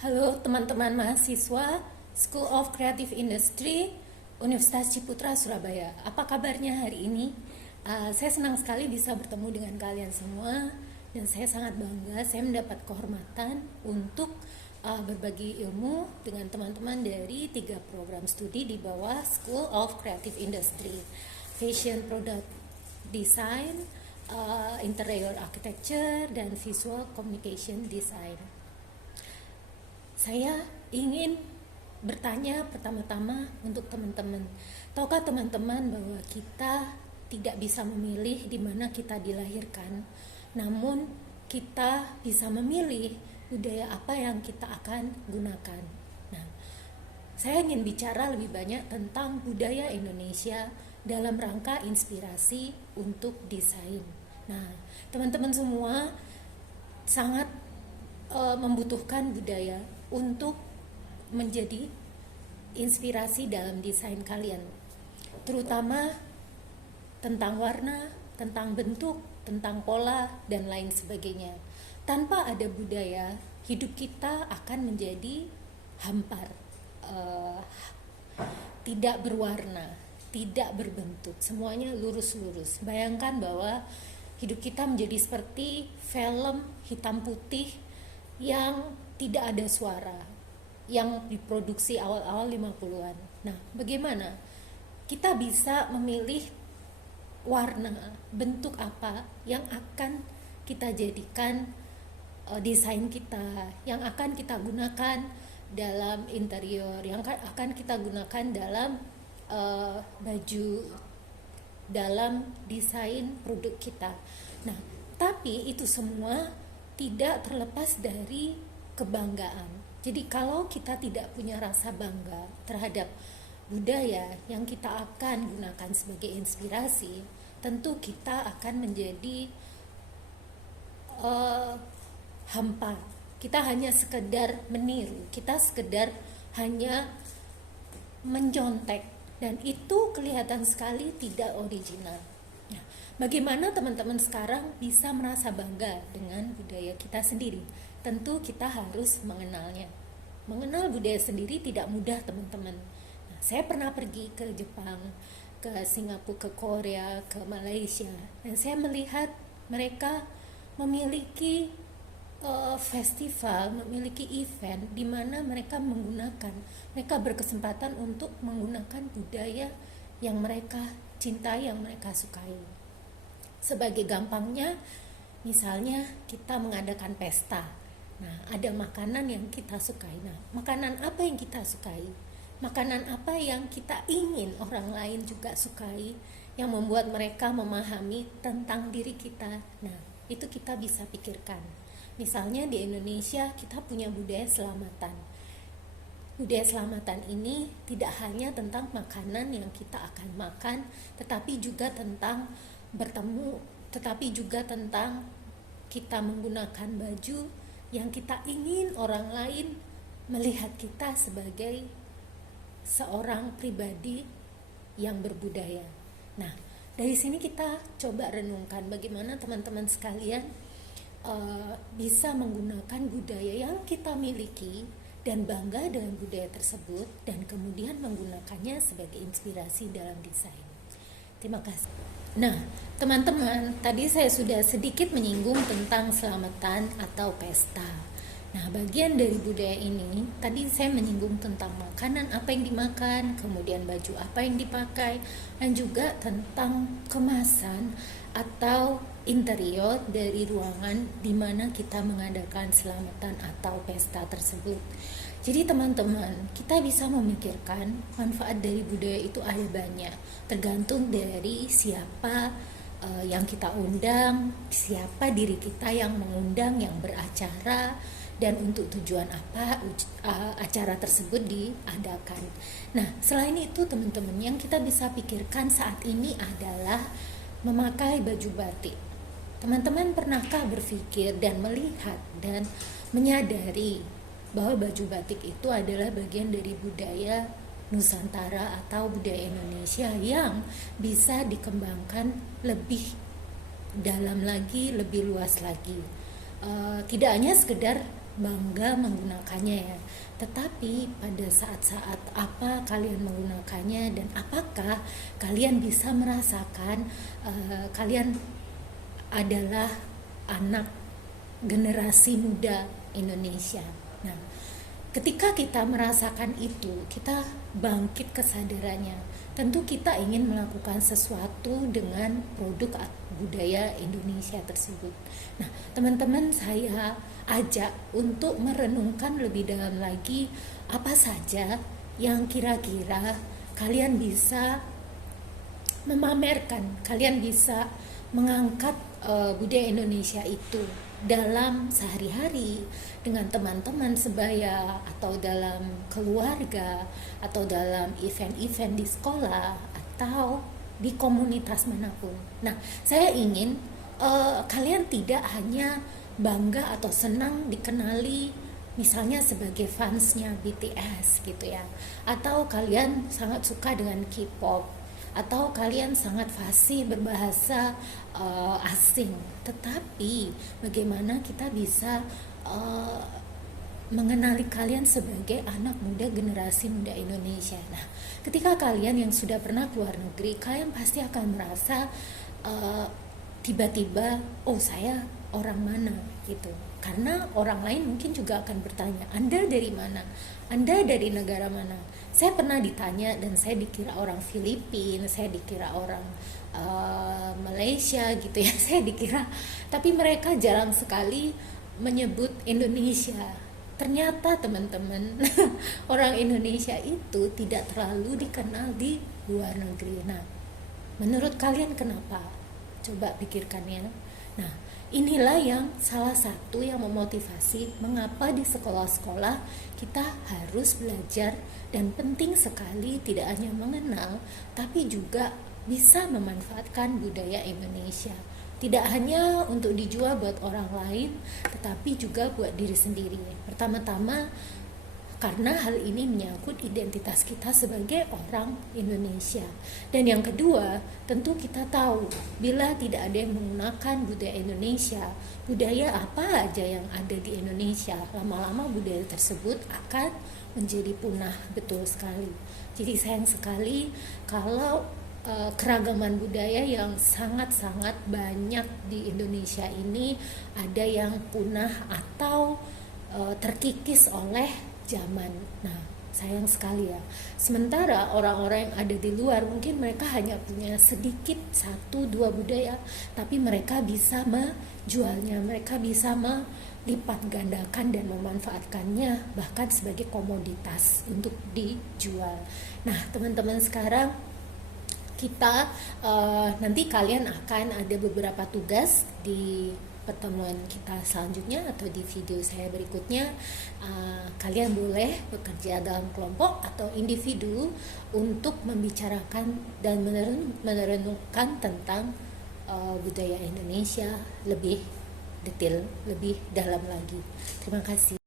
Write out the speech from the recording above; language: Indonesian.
Halo teman-teman mahasiswa School of Creative Industry Universitas Ciputra Surabaya. Apa kabarnya hari ini? Saya senang sekali bisa bertemu dengan kalian semua dan saya sangat bangga saya mendapat kehormatan untuk berbagi ilmu dengan teman-teman dari 3 program studi di bawah School of Creative Industry, Fashion Product Design, Interior Architecture, dan Visual Communication Design. Saya ingin bertanya pertama-tama untuk teman-teman. Tahukah teman-teman bahwa kita tidak bisa memilih di mana kita dilahirkan, namun kita bisa memilih budaya apa yang kita akan gunakan. Nah, saya ingin bicara lebih banyak tentang budaya Indonesia dalam rangka inspirasi untuk desain. Nah, teman-teman semua sangat membutuhkan budaya untuk menjadi inspirasi dalam desain kalian, terutama tentang warna, tentang bentuk, tentang pola, dan lain sebagainya. Tanpa ada budaya, hidup kita akan menjadi hampar, tidak berwarna, tidak berbentuk, semuanya lurus-lurus. Bayangkan bahwa hidup kita menjadi seperti film hitam putih yang tidak ada suara, yang diproduksi awal-awal 50-an. Nah, bagaimana kita bisa memilih warna, bentuk apa yang akan kita jadikan desain kita, yang akan kita gunakan dalam interior, yang akan kita gunakan dalam baju, dalam desain produk kita. Nah, tapi itu semua tidak terlepas dari kebanggaan. Jadi kalau kita tidak punya rasa bangga terhadap budaya yang kita akan gunakan sebagai inspirasi, tentu kita akan menjadi hampa. Kita hanya sekedar meniru, kita sekedar hanya mencontek, dan itu kelihatan sekali tidak original. Nah, bagaimana teman-teman sekarang bisa merasa bangga dengan budaya kita sendiri? Tentu kita harus mengenalnya. Mengenal budaya sendiri tidak mudah, teman-teman. Nah, saya pernah pergi ke Jepang, ke Singapura, ke Korea, ke Malaysia, dan saya melihat mereka memiliki festival, memiliki event di mana mereka berkesempatan untuk menggunakan budaya yang mereka cintai, yang mereka sukai. Sebagai gampangnya, misalnya kita mengadakan pesta. Nah, ada makanan yang kita sukai. Nah, makanan apa yang kita sukai? Makanan apa yang kita ingin orang lain juga sukai, yang membuat mereka memahami tentang diri kita? Nah, itu kita bisa pikirkan. Misalnya di Indonesia kita punya budaya selamatan. Budaya selamatan ini tidak hanya tentang makanan yang kita akan makan, tetapi juga tentang bertemu, tetapi juga tentang kita menggunakan baju yang kita ingin orang lain melihat kita sebagai seorang pribadi yang berbudaya. Nah, dari sini kita coba renungkan bagaimana teman-teman sekalian bisa menggunakan budaya yang kita miliki dan bangga dengan budaya tersebut, dan kemudian menggunakannya sebagai inspirasi dalam desain. Terima kasih. Nah, teman-teman, tadi saya sudah sedikit menyinggung tentang selamatan atau pesta. Nah, bagian dari budaya ini, tadi saya menyinggung tentang makanan apa yang dimakan, kemudian baju apa yang dipakai, dan juga tentang kemasan atau interior dari ruangan di mana kita mengadakan selamatan atau pesta tersebut. Jadi teman-teman, kita bisa memikirkan manfaat dari budaya itu ada banyak, tergantung dari siapa yang kita undang, siapa diri kita yang mengundang, yang beracara, dan untuk tujuan apa acara tersebut diadakan. Nah, selain itu teman-teman, yang kita bisa pikirkan saat ini adalah memakai baju batik. Teman-teman pernahkah berpikir dan melihat dan menyadari bahwa baju batik itu adalah bagian dari budaya Nusantara atau budaya Indonesia yang bisa dikembangkan lebih dalam lagi, lebih luas lagi. Tidak hanya sekedar bangga menggunakannya ya. Tetapi pada saat-saat apa kalian menggunakannya dan apakah kalian bisa merasakan kalian adalah anak generasi muda Indonesia. Nah, ketika kita merasakan itu, kita bangkit kesadarannya. Tentu kita ingin melakukan sesuatu dengan produk budaya Indonesia tersebut. Nah, teman-teman saya ajak untuk merenungkan lebih dalam lagi apa saja yang kira-kira kalian bisa memamerkan, kalian bisa mengangkat budaya Indonesia itu dalam sehari-hari dengan teman-teman sebaya atau dalam keluarga atau dalam event-event di sekolah atau di komunitas manapun. Nah, saya ingin kalian tidak hanya bangga atau senang dikenali misalnya sebagai fansnya BTS gitu ya, atau kalian sangat suka dengan K-pop, atau kalian sangat fasih berbahasa asing, tetapi bagaimana kita bisa mengenali kalian sebagai anak muda generasi muda Indonesia. Nah, ketika kalian yang sudah pernah keluar negeri, kalian pasti akan merasa tiba-tiba, oh saya orang mana gitu. Karena orang lain mungkin juga akan bertanya, Anda dari mana? Anda dari negara mana? Saya pernah ditanya dan saya dikira orang Filipina, saya dikira orang Malaysia gitu ya, saya dikira. Tapi mereka jarang sekali menyebut Indonesia. Ternyata teman-teman, orang Indonesia itu tidak terlalu dikenal di luar negeri. Nah, menurut kalian kenapa? Coba pikirkan ya. Nah, inilah yang salah satu yang memotivasi mengapa di sekolah-sekolah kita harus belajar dan penting sekali tidak hanya mengenal tapi juga bisa memanfaatkan budaya Indonesia. Tidak hanya untuk dijual buat orang lain tetapi juga buat diri sendiri. Pertama-tama karena hal ini menyangkut identitas kita sebagai orang Indonesia. Dan yang kedua, tentu kita tahu bila tidak ada yang menggunakan budaya Indonesia, budaya apa aja yang ada di Indonesia, lama-lama budaya tersebut akan menjadi punah, betul sekali. Jadi sayang sekali kalau keragaman budaya yang sangat-sangat banyak di Indonesia ini ada yang punah atau terkikis oleh zaman. Nah, sayang sekali ya. Sementara orang-orang yang ada di luar mungkin mereka hanya punya sedikit 1-2 budaya, tapi mereka bisa menjualnya, mereka bisa melipat gandakan dan memanfaatkannya bahkan sebagai komoditas untuk dijual. Nah, teman-teman sekarang kita nanti kalian akan ada beberapa tugas di pertemuan kita selanjutnya atau di video saya berikutnya. Kalian boleh bekerja dalam kelompok atau individu untuk membicarakan dan merenungkan tentang budaya Indonesia lebih detail, lebih dalam lagi. Terima kasih.